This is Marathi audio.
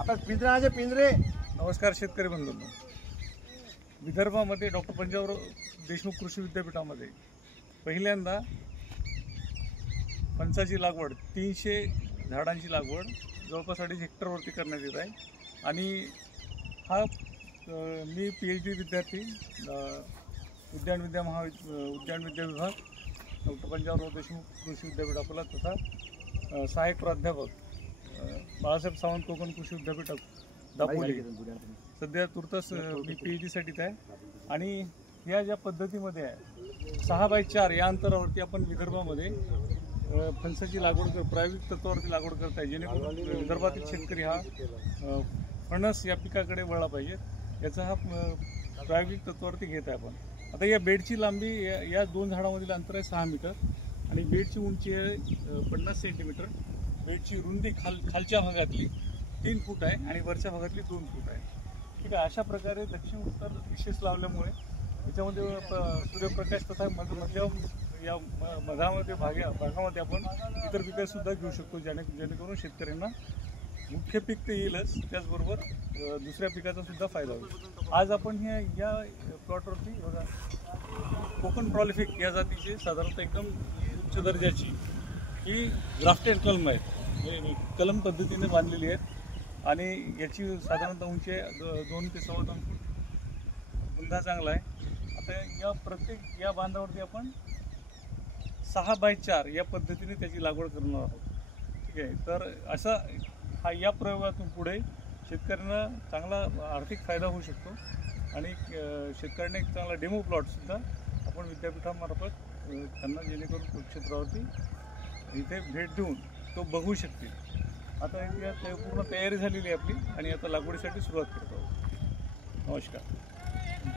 आता पिंजराचे पिंजरे. नमस्कार शेतकरी बंधूंनो, विदर्भामध्ये डॉक्टर पंजाबराव देशमुख कृषी विद्यापीठामध्ये पहिल्यांदा फणसाची लागवड 300 झाडांची लागवड जवळपास 2.5 हेक्टरवरती करण्यात येत आहे. आणि हा मी PhD विद्यार्थी उद्यान विद्या विभाग डॉक्टर पंजाबराव देशमुख कृषी विद्यापीठ अकोला तथा सहाय्यक प्राध्यापक बाळासाहेब सावंत कोकण कृषी विद्यापीठ दापोली सध्या तुर्तास मी PhD साठीच आहे. आणि या ज्या पद्धतीमध्ये आहे 6x4 या अंतरावरती आपण विदर्भामध्ये फणसाची लागवड प्रायोगिक तत्वावरती लागवड करताय, जेणेकरून विदर्भातील शेतकरी हा फणस या पिकाकडे वळला पाहिजे, याचा हा प्रायोगिक तत्वावरती घेत आहे आपण. आता या बेडची लांबी या 2 झाडांमधील अंतर आहे 6 मीटर आणि बेडची उंची आहे 50 सेंटीमीटर. बेडची रुंदी खालच्या भागातली 3 फूट आहे आणि वरच्या भागातली 2 फूट आहे. ठीक आहे. अशा प्रकारे दक्षिण उत्तर दिशेस लावल्यामुळे याच्यामध्ये सूर्यप्रकाश तथा मध्यम या मधामध्ये भागामध्ये आपण इतर पिके सुद्धा घेऊ शकतो, जेणेकरून शेतकऱ्यांना मुख्य पीक तर येईलच, त्याचबरोबर दुसऱ्या पिकाचा सुद्धा फायदा होईल. आज आपण या प्लॉटवरती बघा कोकण प्रॉलिफिक या जातीची साधारणतः एकदम उच्च दर्जाची ही ग्राफ्टेड कलम आहे, कलम पद्धतीने बांधलेली आहेत आणि याची साधारणतः उंची 2 ते 2.25 फूट. बुंदा चांगला आहे. आता प्रत्येक या बांधावरती आपण 6x4 या पद्धतीने त्याची लागवड करणार आहोत. ठीक आहे. तर असा या प्रयोगातून पुढे शेतकऱ्यांना चांगला आर्थिक फायदा होऊ शकतो आणि शेतकऱ्यांना एक चांगला डेमो प्लॉटसुद्धा आपण विद्यापीठामार्फत त्यांना जेणेकरून क्षेत्रावरती इथे भेट देऊन तो बघू शकतील. आता पूर्ण तयारी झालेली आहे आपली आणि आता लागवडीसाठी सुरुवात करतो. नमस्कार.